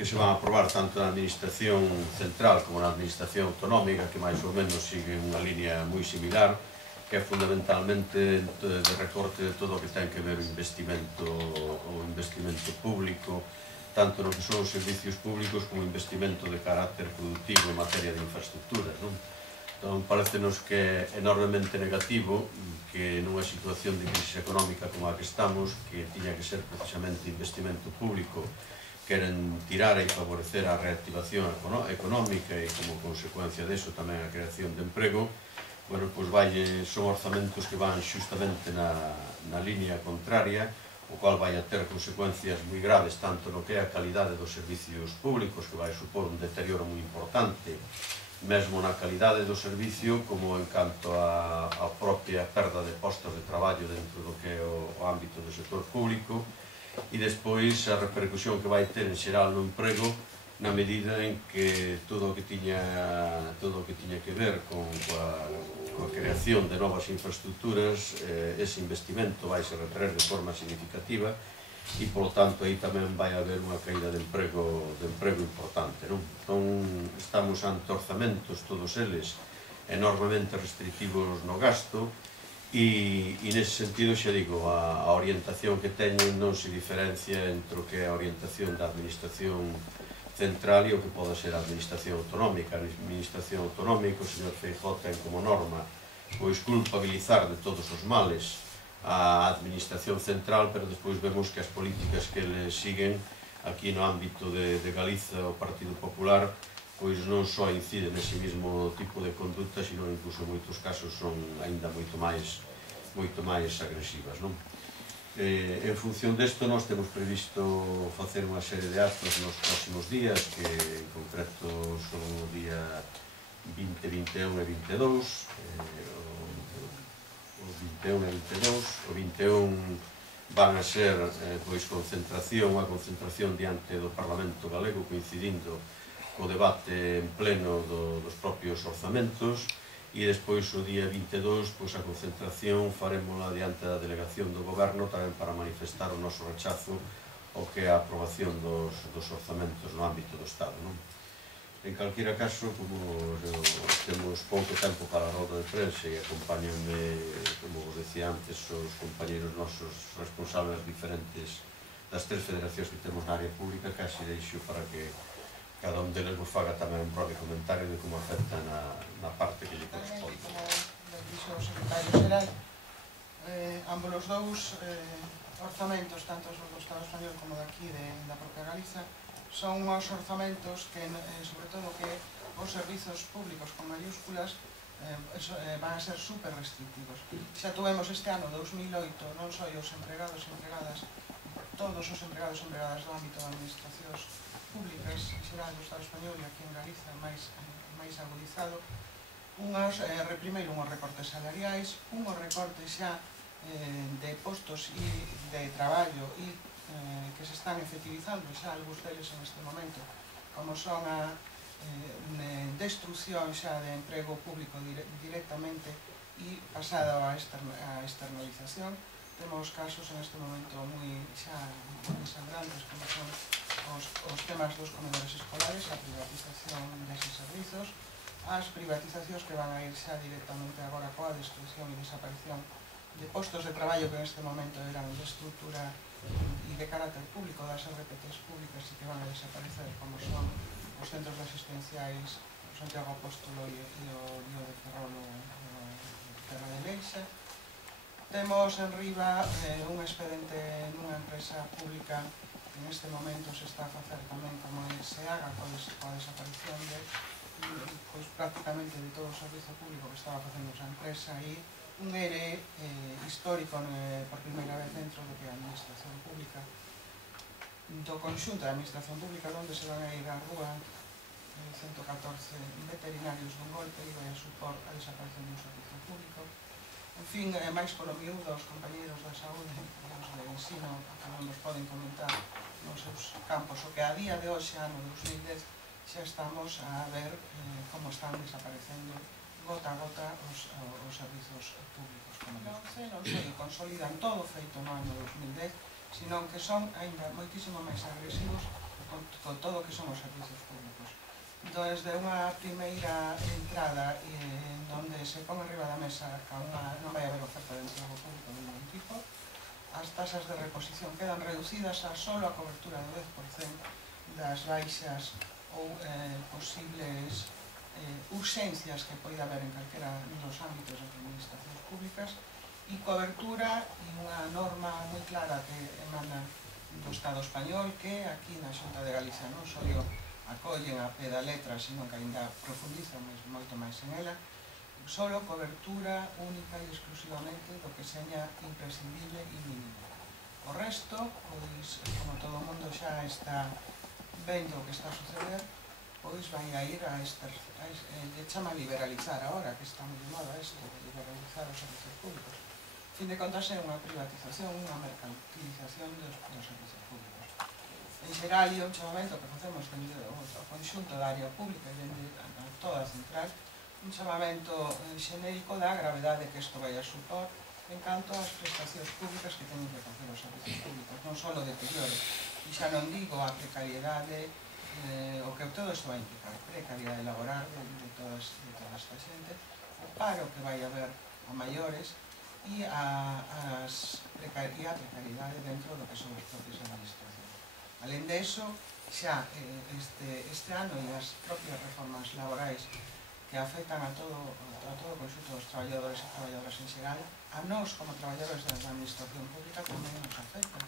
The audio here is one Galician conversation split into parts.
que se van a aprobar tanto na administración central como na administración autonómica, que máis ou menos siguen unha línea moi similar, que é fundamentalmente de recorte de todo o que ten que ver o investimento público, tanto no que son os servicios públicos como o investimento de carácter productivo en materia de infraestructuras, non? Entón, parecenos que é enormemente negativo que nunha situación de crisis económica como a que estamos, que tiña que ser precisamente investimento público, queren tirar e favorecer a reactivación económica e como consecuencia deso tamén a creación de emprego, bueno, pois son orzamentos que van xustamente na línea contraria, o cual vai a ter consecuencias moi graves tanto no que é a calidade dos servicios públicos, que vai supor un deterioro moi importante, mesmo na calidade do servicio, como en canto á propia perda de postos de traballo dentro do que é o ámbito do sector público, e despois a repercusión que vai ter en xeral no emprego, na medida en que todo o que tiña que ver coa creación de novas infraestructuras, ese investimento vai se retraer de forma significativa e, polo tanto, aí tamén vai haber unha caída de emprego importante, non? Entón, estamos ante orzamentos, todos eles, enormemente restrictivos no gasto e, nese sentido, xa digo, a orientación que teñen non se diferencia entre o que é a orientación da administración central e o que pode ser a administración autonómica. A administración autonómica, o señor Feijóo ten como norma pois culpabilizar de todos os males a administración central, pero despois vemos que as políticas que eles siguen aquí no ámbito de Galiza, o Partido Popular, pois non só incide nese mesmo tipo de conduta, sino incluso en moitos casos son aínda moito máis agresivas, non? En función desto, nós temos previsto facer unha serie de actos nos próximos días, que en concreto son o día 20, 21 e 22, o 21 e 22, o 21 van a ser unha concentración diante do Parlamento Galego, coincidindo co debate en pleno dos propios orzamentos, e despois o día 22 a concentración farémola diante da delegación do Goberno tamén para manifestar o noso rechazo ao que é a aprobación dos orzamentos no ámbito do Estado. En calquera caso, como temos pouco tempo para a roda de prensa e acompañanme, como vos decía antes, os compañeros nosos responsables diferentes das 3 federacións que temos na área pública, casi deixo para que cada un deles vos faga tamén un breve comentario de como afecta na parte que lle corresponde. Como dixo o secretario xeral, ambos os dous orzamentos, tanto os do Estado español como daqui da propia Galiza, son uns orzamentos que, sobre todo, que os servizos públicos con mayúsculas van a ser super restrictivos. Xa tuvemos este ano, 2008, non só os empregados e empregadas, todos os empregados e empregadas do ámbito de administracións públicas en xeral do Estado español e aquí en Galiza máis agudizado, primeiro unhos recortes salariais, unhos recortes xa de postos de traballo e que se están efectivizando xa algúns deles en este momento, como son a destrucción xa de emprego público directamente e pasado a externalización. Temos casos en este momento moi sangrantes, como son os temas dos comedores escolares, a privatización deses servizos, as privatizacións que van a ir xa directamente agora coa destrucción e desaparición de postos de traballo que neste momento eran de estructura e de carácter público das RPTs públicas e que van a desaparecer, como son os centros asistenciais, o Santiago Apóstolo e o de Ferrol no Terra de Leixa. Temos en riba un expediente nunha empresa pública que neste momento se está a facer tamén como se haga coa desaparición de prácticamente de todo o servizo público que estaba facendo esa empresa e un ERE histórico por primeira vez dentro do que é a administración pública, do conxunto da administración pública, onde se van a ir á rúa 114 veterinarios dun golpe e vai a supor a desaparición dun servizo público. En fin, máis polo miúdo, os compañeros da saúde e os de ensino que non nos poden comentar nos seus campos, o que a día de hoxe, ano 2010, xa estamos a ver como están desaparecendo gota a gota os servizos públicos. Non se consolidan todo feito no ano 2010, sino que son ainda moitísimo máis agresivos con todo o que son os servicios públicos. Desde unha primeira entrada onde se pon arriba da mesa que non vai haber oferta de emprego público de ningún tipo, as tasas de reposición quedan reducidas a solo a cobertura do 10% das baixas ou posibles urxencias que poida haber en calquera dos ámbitos das administracións públicas, e cobertura e unha norma moi clara que emana do Estado español, que aquí na Xunta de Galicia non só acollen a pé da letra, sino que ainda profundizan moito máis en ela, solo cobertura única e exclusivamente do que seña imprescindible e mínimo. O resto, pois, como todo o mundo xa está vendo o que está a suceder, pois vai a ir a lle chama liberalizar agora, que está moi de moda isto, de liberalizar os servicios públicos. Fin de contas é unha privatización, unha mercantilización dos servicios públicos. En xeral, é un chamamento que facemos dende o conxunto da área pública e dende toda a central, un chamamento xenérico da gravedade que isto vai a supor en canto ás prestacións públicas que teñen que facer os servicios públicos, non só o deterioro, e xa non digo a precariedade, o que todo isto vai implicar, precariedade laboral de toda esta xente, o paro que vai haber a maiores e a precariedade dentro do que son as propias administracións. Alén de eso, xa este ano e as propias reformas laborais que afectan a todo o conxunto dos traballadores e traballadoras en xeral, a nós como traballadores da administración pública tamén nos afectan,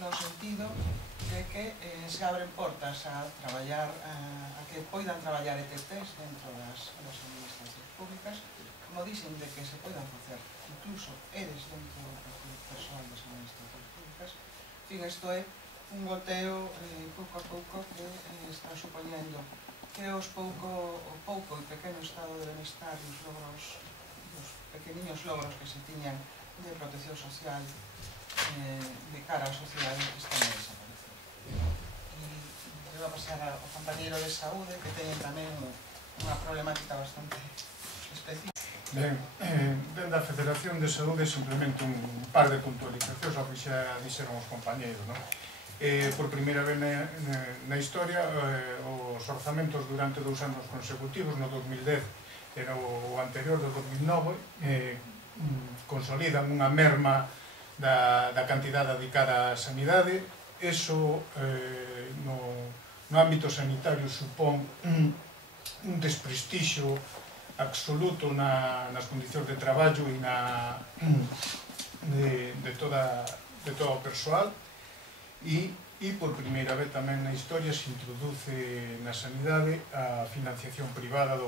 no sentido de que se abren portas a traballar, a que poidan traballar ETTs dentro das administracións públicas, como dicen, de que se poidan facer incluso eres dentro do persoal das administracións públicas. En fin, isto é un goteo pouco a pouco que está supoñendo que o pouco e pequeno estado de benestar e os pequeniños logros que se tiñan de protección social de cara á sociedade están a desaparecer. E vou a pasar ao compañeiro de saúde, que teñen tamén unha problemática bastante específica. Ben, dende a Federación de Saúde simplemente un par de puntualizacións ao que xa dixeron os compañeros, non? Por primeira vez na historia, os orzamentos durante 2 anos consecutivos, no 2010 era o anterior do 2009, consolidan unha merma da cantidad dedicada á sanidade. Eso no ámbito sanitario supón un desprestixio absoluto nas condicións de traballo e de todo o persoal, e por primeira vez tamén na historia se introduce na sanidade a financiación privada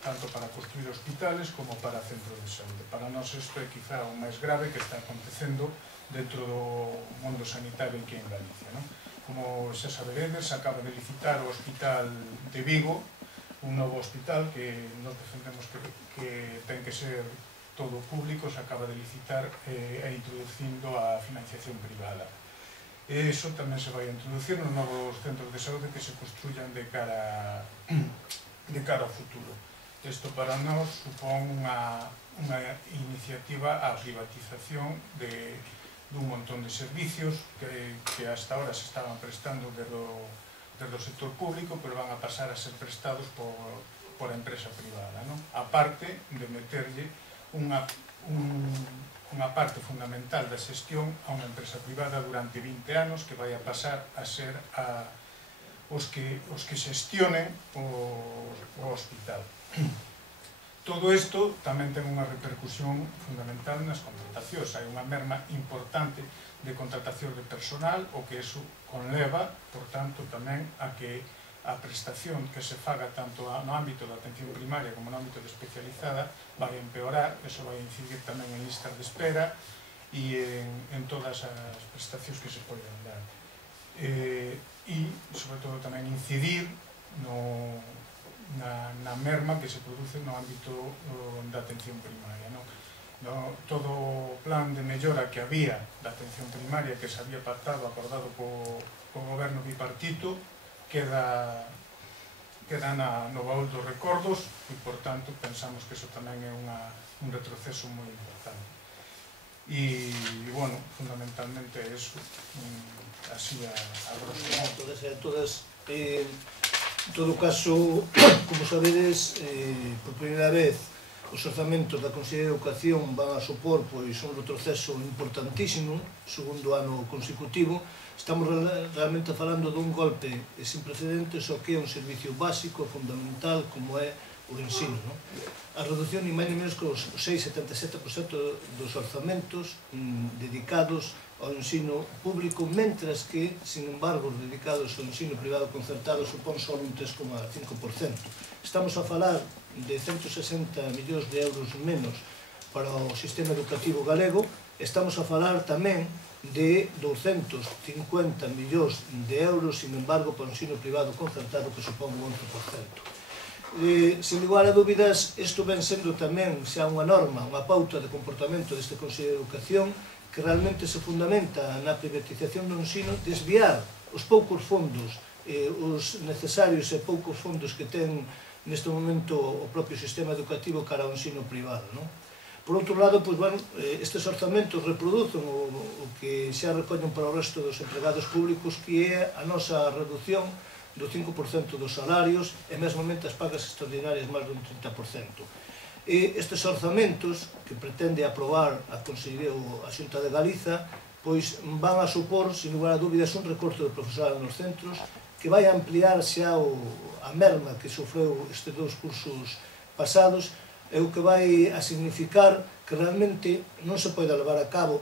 tanto para construir hospitales como para centros de saúde. Para nós isto é quizá o máis grave que está acontecendo dentro do mundo sanitario aquí en Galicia, non? Como xa saberedes, acaba de licitar o Hospital de Vigo, un novo hospital que nos defendemos que ten que ser todo público, se acaba de licitar introducindo a financiación privada. Eso tamén se vai a introducir nos novos centros de saúde que se construyan de cara ao futuro. Isto para nós supón unha iniciativa á privatización dun montón de servicios que hasta ahora se estaban prestando desde o sector público, pero van a pasar a ser prestados por a empresa privada, non? A parte de meterlle unha parte fundamental da xestión a unha empresa privada durante 20 anos que vai a pasar a ser os que xestionen o hospital. Todo isto tamén ten unha repercusión fundamental nas contratacións. Hai unha merma importante de contratación de personal, o que eso conleva, por tanto, tamén a que a prestación que se faga tanto no ámbito da atención primaria como no ámbito de especializada vai empeorar. Eso vai incidir tamén en listas de espera e en todas as prestacións que se poden dar. E, sobre todo, tamén incidir na merma que se produce no ámbito da atención primaria. Todo o plan de mellora que había da atención primaria, que se había pactado, acordado co goberno bipartito, queda no baúl dos recordos e, por tanto, pensamos que eso tamén é un retroceso moi importante. E, bueno, fundamentalmente é eso, así a grosso modo. todas e a todas. En todo caso, como sabedes, por primeira vez os orzamentos da Consellería de Educación van a supor un retroceso importantísimo, segundo ano consecutivo. Estamos realmente falando dun golpe sin precedentes ao que é un servicio básico, fundamental, como é o ensino. A reducción ni máis ni menos que os 6,77% dos orzamentos dedicados ao ensino público, mentras que, sin embargo, os dedicados ao ensino privado concertado supón só un 3,5%. Estamos a falar de 160 millóns de euros menos para o sistema educativo galego. Estamos a falar tamén de 250 millóns de euros, sin embargo, para o ensino privado concertado, que supón un 11%. Sin lugar a dúbidas, isto ven sendo tamén xa unha norma, unha pauta de comportamento deste Consello de Educación, que realmente se fundamenta na privatización do ensino, desviar os poucos fondos, os necesarios e poucos fondos que ten neste momento o propio sistema educativo cara ao ensino privado. Por outro lado, estes orzamentos reproducen o que xa recollen para o resto dos empregados públicos, que é a nosa reducción do 5% dos salarios e mesmamente as pagas extraordinarias máis dun 30%. Estes orzamentos que pretende aprobar a Consellería ou a Xunta de Galiza van a supor, sin lugar a dúbidas, un recorte do profesorado nos centros que vai ampliar xa a merma que sofreu estes dous cursos pasados, e o que vai a significar que realmente non se pode levar a cabo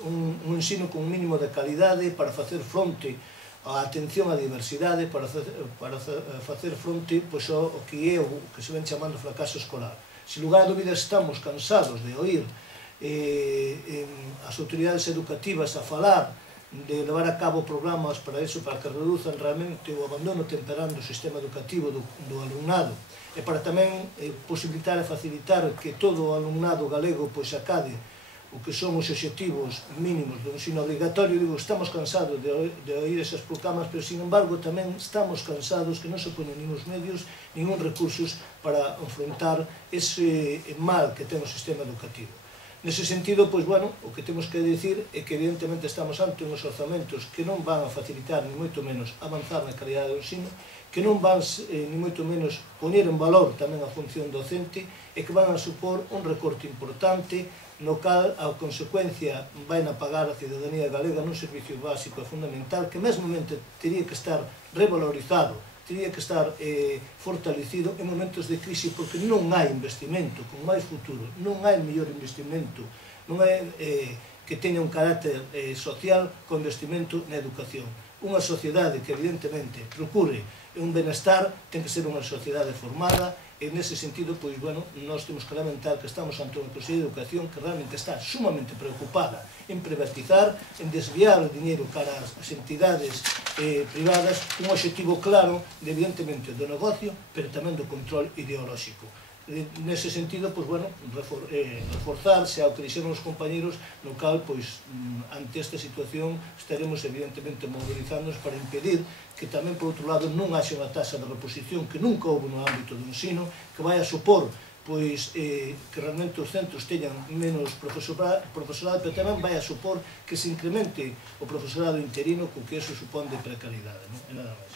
un ensino con un mínimo de calidade para facer fronte a atención á diversidade, para facer fronte ao que é o que se ven chamando fracaso escolar. Sin lugar a dúbidas, estamos cansados de oír as autoridades educativas a falar de levar a cabo programas para iso, para que reduzan realmente o abandono temperán do sistema educativo do alumnado, e para tamén posibilitar e facilitar que todo o alumnado galego acade o que son os obxectivos mínimos do ensino obligatorio. Estamos cansados de oír esas proclamas, pero, sin embargo, tamén estamos cansados que non se poñen nin os medios, nin os recursos para enfrentar ese mal que ten o sistema educativo. Nese sentido, o que temos que dicir é que, evidentemente, estamos ante uns orzamentos que non van a facilitar, ni moito menos, avanzar na calidade do ensino, que non van, ni moito menos, poñer en valor tamén a función docente, e que van a supor un recorte importante, no cal, a consecuencia, vai a pagar a cidadanía galega nun servicio básico e fundamental que mesmamente teria que estar revalorizado, teria que estar fortalecido en momentos de crise, porque non hai investimento con máis futuro, non hai mellor investimento, non hai que teña un carácter social con investimento na educación. Unha sociedade que, evidentemente, procure un benestar ten que ser unha sociedade formada, e nese sentido, nós temos que lamentar que estamos ante unha Consellería de Educación que realmente está sumamente preocupada en privatizar, en desviar o dinheiro cara ás entidades privadas, un obxectivo claro, evidentemente, do negocio, pero tamén do control ideolóxico. Nese sentido, reforzar xa o que dixeron os compañeros, no cal, ante esta situación, estaremos evidentemente mobilizándonos para impedir que tamén, por outro lado, non haxe unha taxa de reposición que nunca houve no ámbito do ensino, que vai a supor que realmente os centros teñan menos profesorado, pero tamén vai a supor que se incremente o profesorado interino, co que eso supón de precariedade. E nada máis.